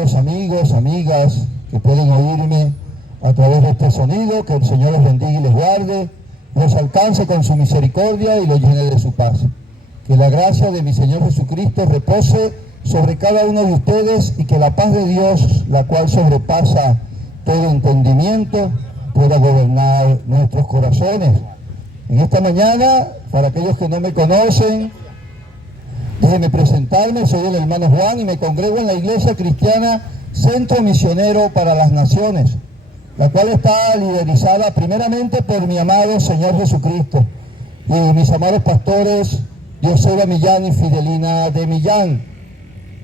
amados amigos, amigas que pueden oírme a través de este sonido, que el Señor les bendiga y les guarde, los alcance con su misericordia y los llene de su paz. Que la gracia de mi Señor Jesucristo repose sobre cada uno de ustedes y que la paz de Dios, la cual sobrepasa todo entendimiento, pueda gobernar nuestros corazones. En esta mañana, para aquellos que no me conocen, déjenme presentarme, soy el hermano Juan y me congrego en la Iglesia Cristiana Centro Misionero para las Naciones, la cual está liderizada primeramente por mi amado Señor Jesucristo y mis amados pastores Dioseba Millán y Fidelina de Millán.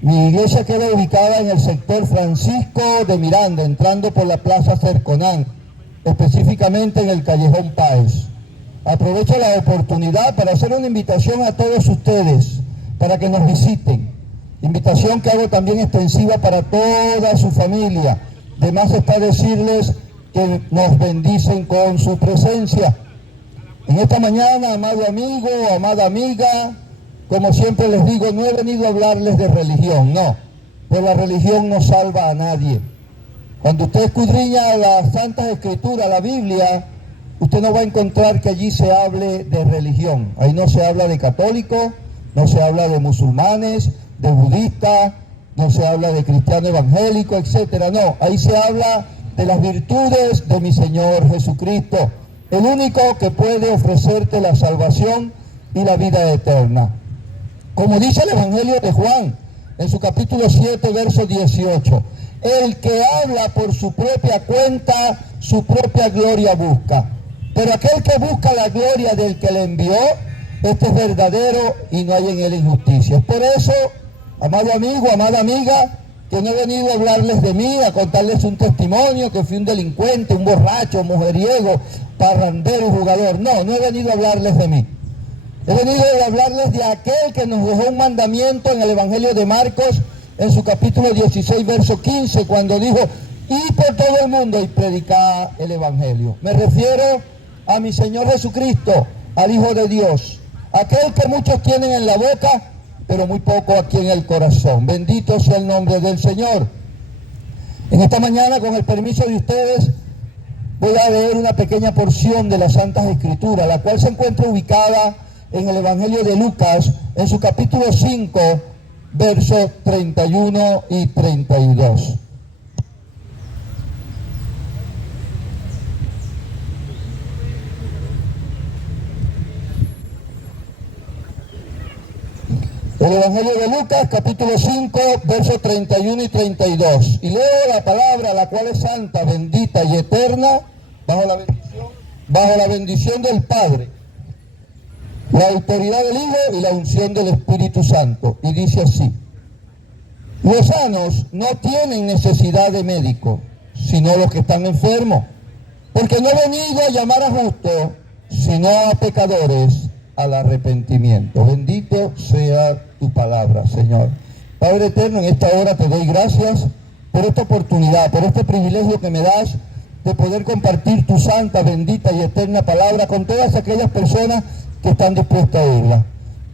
Mi iglesia queda ubicada en el sector Francisco de Miranda, entrando por la Plaza Cerconán, específicamente en el Callejón Páez. Aprovecho la oportunidad para hacer una invitación a todos ustedes para que nos visiten. Invitación que hago también extensiva para toda su familia. De más está decirles que nos bendicen con su presencia. En esta mañana, amado amigo, amada amiga, como siempre les digo, no he venido a hablarles de religión, no, pues la religión no salva a nadie. Cuando usted escudriña las Santas Escrituras, la Biblia, usted no va a encontrar que allí se hable de religión. Ahí no se habla de católicos, no se habla de musulmanes, de budistas, no se habla de cristiano evangélico, etcétera. No, ahí se habla de las virtudes de mi Señor Jesucristo, el único que puede ofrecerte la salvación y la vida eterna. Como dice el Evangelio de Juan, en su capítulo 7, verso 18, el que habla por su propia cuenta, su propia gloria busca. Pero aquel que busca la gloria del que le envió, este es verdadero y no hay en él injusticia. Es por eso, amado amigo, amada amiga, que no he venido a hablarles de mí, a contarles un testimonio, que fui un delincuente, un borracho, mujeriego, parrandero y jugador. No, no he venido a hablarles de mí. He venido a hablarles de aquel que nos dejó un mandamiento en el Evangelio de Marcos, en su capítulo 16, verso 15, cuando dijo, id por todo el mundo y predicad el Evangelio. Me refiero a mi Señor Jesucristo, al Hijo de Dios, aquel que muchos tienen en la boca, pero muy poco aquí en el corazón. Bendito sea el nombre del Señor. En esta mañana, con el permiso de ustedes, voy a leer una pequeña porción de las Santas Escrituras, la cual se encuentra ubicada en el Evangelio de Lucas, en su capítulo 5, versos 31 y 32. El Evangelio de Lucas, capítulo 5, versos 31 y 32. Y leo la palabra, la cual es santa, bendita y eterna, bajo la bendición del Padre, la autoridad del Hijo y la unción del Espíritu Santo. Y dice así: los sanos no tienen necesidad de médico, sino los que están enfermos, porque no he venido a llamar a justos, sino a pecadores al arrepentimiento. Bendito sea tu palabra, Señor. Padre eterno, en esta hora te doy gracias por esta oportunidad, por este privilegio que me das de poder compartir tu santa, bendita y eterna palabra con todas aquellas personas que están dispuestas a oírla.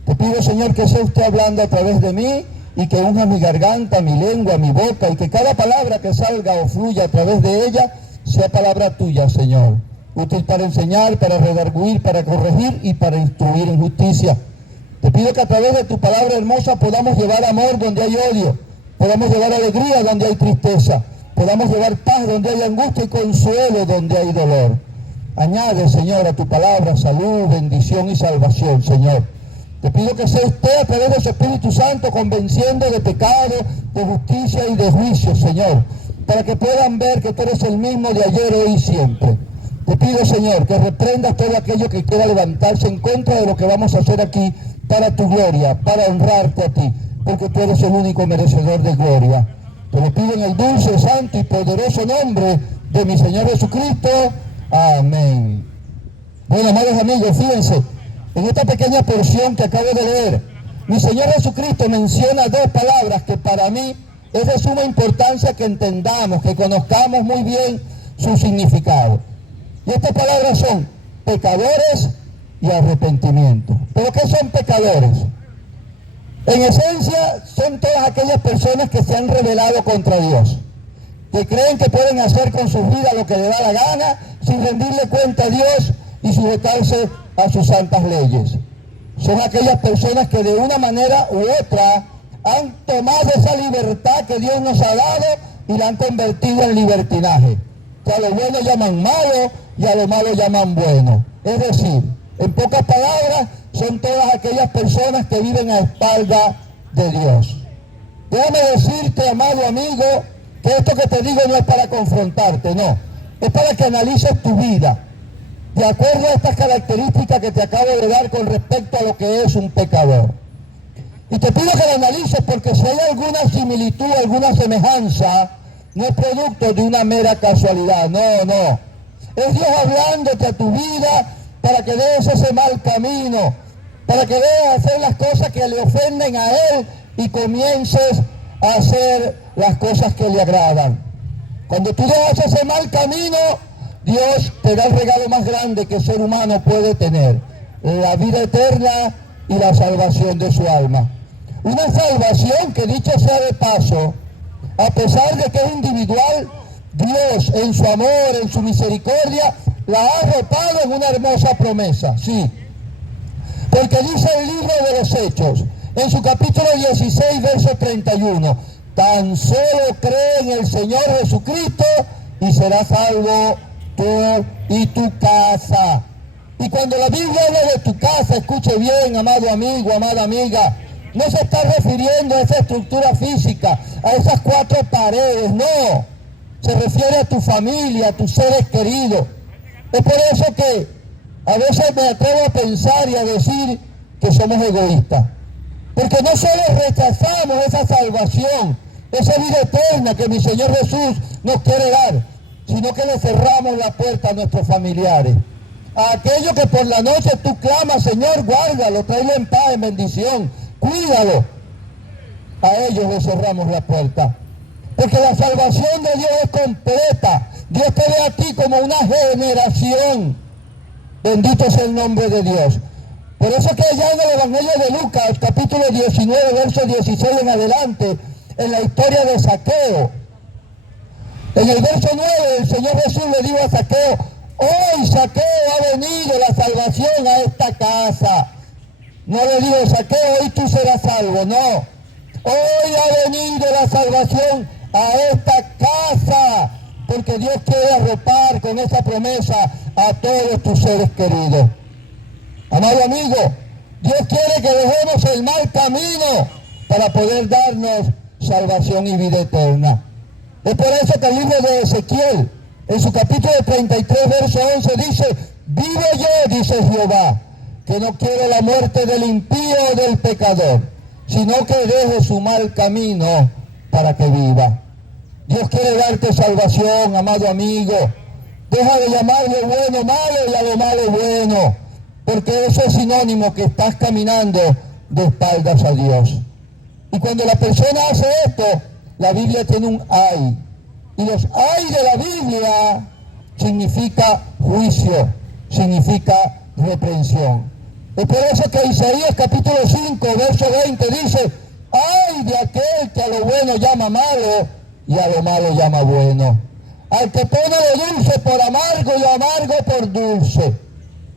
Te pido, Señor, que sea usted hablando a través de mí y que unja mi garganta, mi lengua, mi boca, y que cada palabra que salga o fluya a través de ella sea palabra tuya, Señor. Útil para enseñar, para redarguir, para corregir y para instruir en justicia. Te pido que a través de tu palabra hermosa podamos llevar amor donde hay odio, podamos llevar alegría donde hay tristeza, podamos llevar paz donde hay angustia y consuelo donde hay dolor. Añade, Señor, a tu palabra salud, bendición y salvación, Señor. Te pido que sea usted a través de su Espíritu Santo convenciendo de pecado, de justicia y de juicio, Señor, para que puedan ver que tú eres el mismo de ayer, hoy y siempre. Te pido, Señor, que reprendas todo aquello que quiera levantarse en contra de lo que vamos a hacer aquí para tu gloria, para honrarte a ti, porque tú eres el único merecedor de gloria. Te lo pido en el dulce, santo y poderoso nombre de mi Señor Jesucristo. Amén. Bueno, amados amigos, fíjense, en esta pequeña porción que acabo de leer, mi Señor Jesucristo menciona dos palabras que para mí es de suma importancia que entendamos, que conozcamos muy bien su significado. Y estas palabras son pecadores y arrepentimiento. ¿Pero qué son pecadores? En esencia, son todas aquellas personas que se han rebelado contra Dios, que creen que pueden hacer con sus vidas lo que les da la gana, sin rendirle cuenta a Dios y sujetarse a sus santas leyes. Son aquellas personas que de una manera u otra han tomado esa libertad que Dios nos ha dado y la han convertido en libertinaje. Que a lo bueno llaman malo y a lo malo llaman bueno. Es decir, en pocas palabras, son todas aquellas personas que viven a espaldas de Dios. Déjame decirte, amado amigo, que esto que te digo no es para confrontarte, no. Es para que analices tu vida, de acuerdo a estas características que te acabo de dar con respecto a lo que es un pecador. Y te pido que lo analices porque si hay alguna similitud, alguna semejanza, no es producto de una mera casualidad, no. Es Dios hablándote a tu vida para que dejes ese mal camino, para que dejes de hacer las cosas que le ofenden a Él y comiences a hacer las cosas que le agradan. Cuando tú dejas ese mal camino, Dios te da el regalo más grande que el ser humano puede tener, la vida eterna y la salvación de su alma. Una salvación que, dicho sea de paso, a pesar de que es individual, Dios en su amor, en su misericordia, la ha arropado en una hermosa promesa, sí. Porque dice el libro de los Hechos, en su capítulo 16, verso 31, tan solo cree en el Señor Jesucristo y serás salvo tú y tu casa. Y cuando la Biblia habla de tu casa, escuche bien, amado amigo, amada amiga, no se está refiriendo a esa estructura física, a esas 4 paredes, no. Se refiere a tu familia, a tus seres queridos. Es por eso que a veces me atrevo a pensar y a decir que somos egoístas. Porque no solo rechazamos esa salvación, esa vida eterna que mi Señor Jesús nos quiere dar, sino que le cerramos la puerta a nuestros familiares. A aquello que por la noche tú clamas, Señor, guárdalo, tráelo en paz, en bendición, cuídalo. A ellos le cerramos la puerta. Porque la salvación de Dios es completa. Dios te ve a ti como una generación. Bendito sea el nombre de Dios. Por eso que allá en el Evangelio de Lucas, capítulo 19, verso 16 en adelante, en la historia de Zaqueo, en el verso 9, el Señor Jesús le dijo a Zaqueo, hoy Zaqueo ha venido la salvación a esta casa. No le digo, Zaqueo, hoy tú serás salvo, no. Hoy ha venido la salvación a esta casa, porque Dios quiere arropar con esa promesa a todos tus seres queridos. Amado amigo, Dios quiere que dejemos el mal camino para poder darnos salvación y vida eterna. Es por eso que el libro de Ezequiel, en su capítulo 33, verso 11, dice, vivo yo, dice Jehová, que no quiero la muerte del impío o del pecador, sino que deje su mal camino para que viva. Dios quiere darte salvación, amado amigo. Deja de llamarle bueno malo y a lo malo bueno, porque eso es sinónimo que estás caminando de espaldas a Dios. Y cuando la persona hace esto, la Biblia tiene un ay. Y los ay de la Biblia significa juicio, significa reprensión. Es por eso que Isaías capítulo 5, verso 20 dice, ay de aquel que a lo bueno llama malo y a lo malo llama bueno. Al que pone lo dulce por amargo y lo amargo por dulce.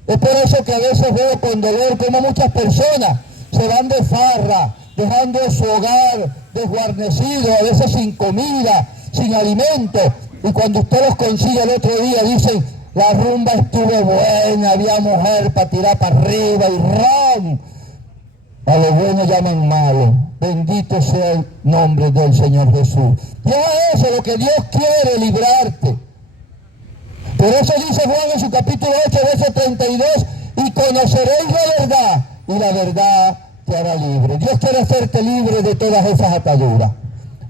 Es por eso que a veces veo con dolor como muchas personas se van de farra, dejando su hogar desguarnecido, a veces sin comida, sin alimento. Y cuando usted los consigue el otro día dicen, la rumba estuvo buena, había mujer para tirar para arriba y ¡ram! A lo bueno llaman malo. Bendito sea el nombre del Señor Jesús. Y a eso lo que Dios quiere librarte. Por eso dice Juan en su capítulo 8, verso 32, y conoceréis la verdad, y la verdad te hará libre. Dios quiere hacerte libre de todas esas ataduras.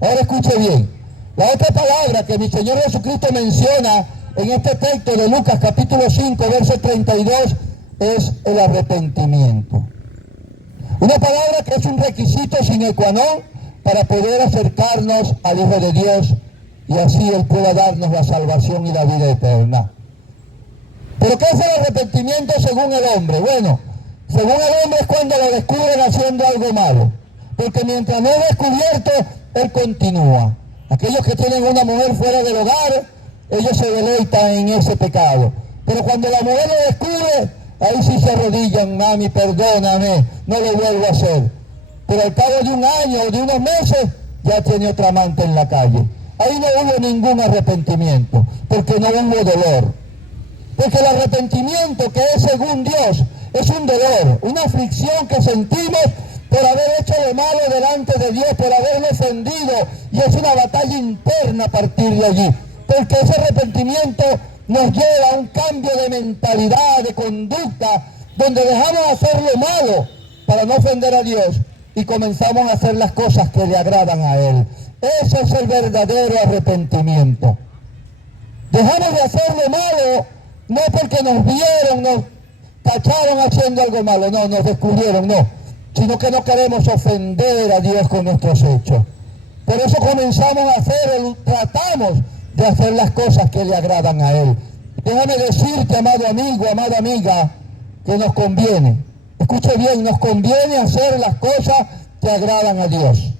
Ahora escuche bien. La otra palabra que mi Señor Jesucristo menciona en este texto de Lucas capítulo 5, verso 32, es el arrepentimiento. Una palabra que es un requisito sine qua non para poder acercarnos al Hijo de Dios y así Él pueda darnos la salvación y la vida eterna. ¿Pero qué es el arrepentimiento según el hombre? Bueno, según el hombre es cuando lo descubren haciendo algo malo. porque mientras no es descubierto, él continúa. Aquellos que tienen una mujer fuera del hogar, ellos se deleitan en ese pecado. Pero cuando la mujer lo descubre, ahí sí se arrodillan: mami, perdóname, no lo vuelvo a hacer. Pero al cabo de un año o de unos meses, ya tiene otra amante en la calle. Ahí no hubo ningún arrepentimiento, porque no hubo dolor. Porque el arrepentimiento, que es según Dios, es un dolor, una aflicción que sentimos por haber hecho lo malo delante de Dios, por haberle ofendido, y es una batalla interna a partir de allí. Porque ese arrepentimiento nos lleva a un cambio de mentalidad, de conducta, donde dejamos de hacer lo malo para no ofender a Dios y comenzamos a hacer las cosas que le agradan a Él. Ese es el verdadero arrepentimiento. Dejamos de hacer lo malo no porque nos vieron, nos tacharon haciendo algo malo, no, nos descubrieron, no, sino que no queremos ofender a Dios con nuestros hechos. Por eso comenzamos a hacer, tratamos de hacer las cosas que le agradan a Él. Déjame decirte, amado amigo, amada amiga, que nos conviene, escuche bien, nos conviene hacer las cosas que agradan a Dios.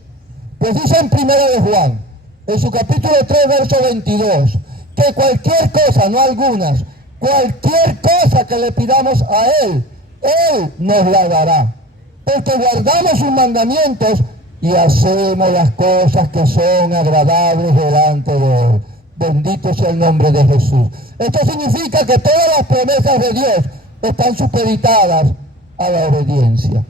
Pues dice en 1 de Juan, en su capítulo 3, verso 22, que cualquier cosa, no algunas, cualquier cosa que le pidamos a Él, Él nos la dará. Porque guardamos sus mandamientos y hacemos las cosas que son agradables delante de Él. Bendito sea el nombre de Jesús. Esto significa que todas las promesas de Dios están supeditadas a la obediencia.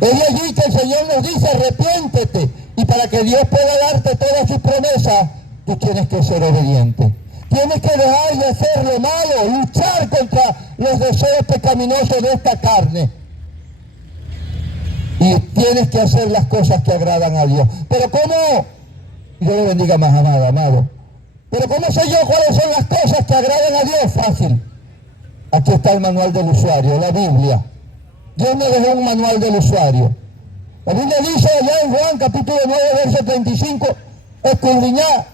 Es de allí que el Señor nos dice: arrepiéntete. Y para que Dios pueda darte todas sus promesas, tú tienes que ser obediente. Tienes que dejar de hacer lo malo, luchar contra los deseos pecaminosos de esta carne. Y tienes que hacer las cosas que agradan a Dios. Pero ¿cómo? Dios le bendiga más, amado, amado. Pero ¿cómo sé yo cuáles son las cosas que agradan a Dios? Fácil. Aquí está el manual del usuario, la Biblia. Dios me dejó un manual del usuario. La Biblia dice allá en Juan capítulo 9, verso 35, escudriñad,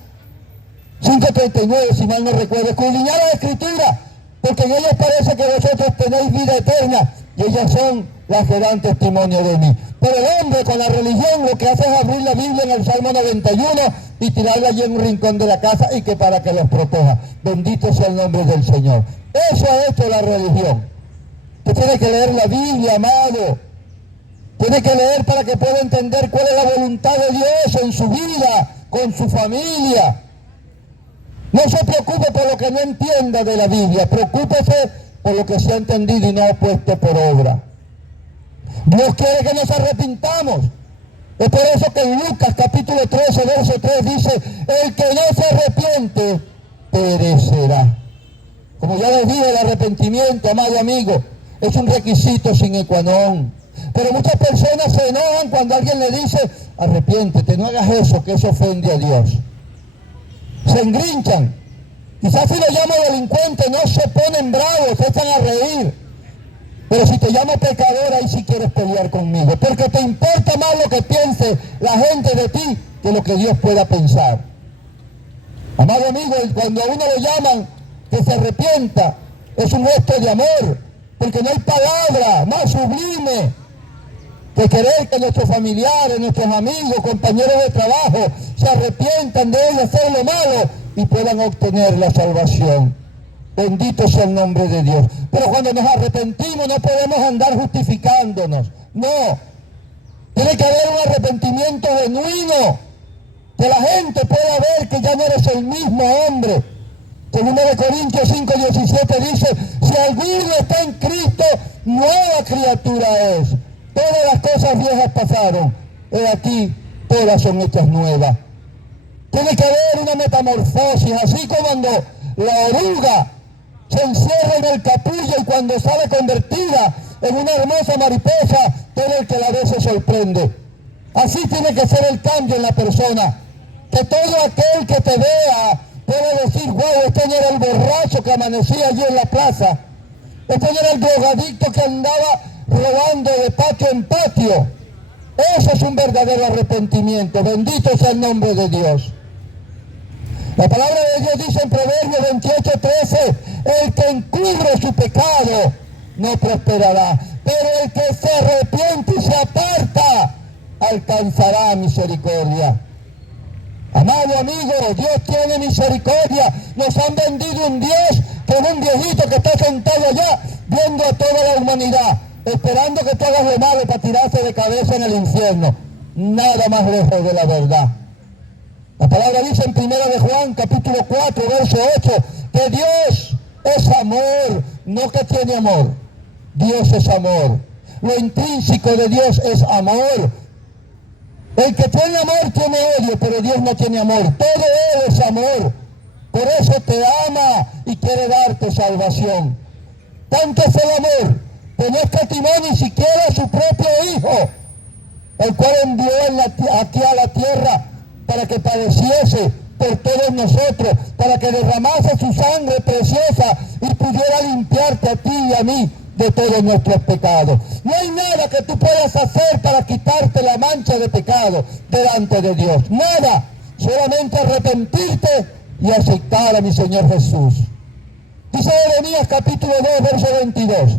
5:39, si mal no recuerdo, escudriñad la Escritura, porque en ellas parece que vosotros tenéis vida eterna, y ellas son las que dan testimonio de mí. Pero el hombre con la religión lo que hace es abrir la Biblia en el Salmo 91 y tirarla allí en un rincón de la casa, y que para que los proteja. Bendito sea el nombre del Señor. Eso ha hecho la religión. Usted tiene que leer la Biblia, amado. Tiene que leer para que pueda entender cuál es la voluntad de Dios en su vida, con su familia. No se preocupe por lo que no entienda de la Biblia, preocúpese por lo que se ha entendido y no ha puesto por obra. Dios quiere que nos arrepintamos. Es por eso que en Lucas capítulo 13, verso 3 dice: el que no se arrepiente, perecerá. Como ya les dije, el arrepentimiento, amado amigo, es un requisito sine qua non. Pero muchas personas se enojan cuando alguien le dice: arrepiéntete, no hagas eso, que eso ofende a Dios. Se engrinchan. Quizás si lo llamo delincuente no se ponen bravos, se echan a reír. Pero si te llamo pecador, ahí sí quieres pelear conmigo, porque te importa más lo que piense la gente de ti que lo que Dios pueda pensar. Amado amigo, cuando a uno lo llaman que se arrepienta, es un gesto de amor, porque no hay palabra más sublime que querer que nuestros familiares, nuestros amigos, compañeros de trabajo se arrepientan de hacer lo malo y puedan obtener la salvación. Bendito sea el nombre de Dios. Pero cuando nos arrepentimos no podemos andar justificándonos. No. Tiene que haber un arrepentimiento genuino, que la gente pueda ver que ya no eres el mismo hombre. Según de Corintios 5:17 dice: si alguno está en Cristo, nueva criatura es. Todas las cosas viejas pasaron, he aquí, todas son hechas nuevas. Tiene que haber una metamorfosis, así como cuando la oruga se encierra en el capullo y cuando sale convertida en una hermosa mariposa, todo el que la ve se sorprende. Así tiene que ser el cambio en la persona, que todo aquel que te vea puede decir: wow, este no era el borracho que amanecía allí en la plaza, este no era el drogadicto que andaba robando de patio en patio. Eso es un verdadero arrepentimiento. Bendito sea el nombre de Dios. La palabra de Dios dice en Proverbios 28:13: el que encubre su pecado no prosperará, pero el que se arrepiente y se aparta alcanzará misericordia. Amado amigo, Dios tiene misericordia. Nos han vendido un Dios que es un viejito que está sentado allá viendo a toda la humanidad, esperando que tú hagas lo malo para tirarse de cabeza en el infierno. Nada más lejos de la verdad. La palabra dice en 1 de Juan, capítulo 4, verso 8, que Dios es amor, no que tiene amor. Dios es amor. Lo intrínseco de Dios es amor. El que tiene amor tiene odio, pero Dios no tiene amor. Todo Él es amor. Por eso te ama y quiere darte salvación. Tanto es el amor que no escatimó ni siquiera a su propio Hijo, el cual envió aquí a la tierra para que padeciese por todos nosotros, para que derramase su sangre preciosa y pudiera limpiarte a ti y a mí de todos nuestros pecados. No hay nada que tú puedas hacer para quitarte la mancha de pecado delante de Dios. Nada. Solamente arrepentirte y aceptar a mi Señor Jesús. Dice Jeremías capítulo 2, verso 22.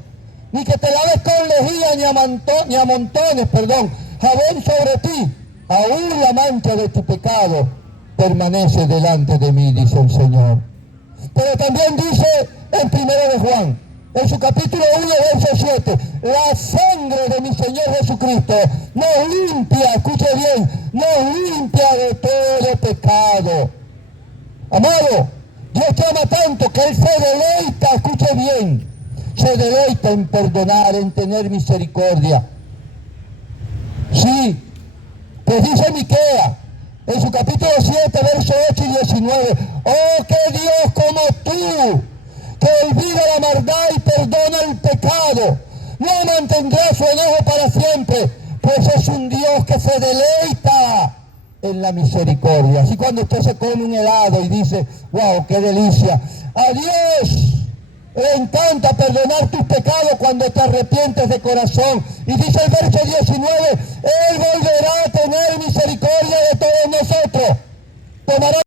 Ni que te laves con lejía ni amontones, jabón sobre ti. Aún la mancha de tu pecado permanece delante de mí, dice el Señor. Pero también dice en 1 de Juan, en su capítulo 1, verso 7, la sangre de mi Señor Jesucristo nos limpia, escuche bien, nos limpia de todo pecado. Amado, Dios te ama tanto que Él se deleita, escuche bien, se deleita en perdonar, en tener misericordia. Sí, pues dice Miqueas, en su capítulo 7, verso 8 y 19, oh, que Dios como tú, que olvida la maldad y perdona el pecado, no mantendrá su enojo para siempre, pues es un Dios que se deleita en la misericordia. Así cuando usted se come un helado y dice, wow, qué delicia, a Dios le encanta perdonar tus pecados cuando te arrepientes de corazón. Y dice el verso 19, Él volverá a tener misericordia de todos nosotros. Tomará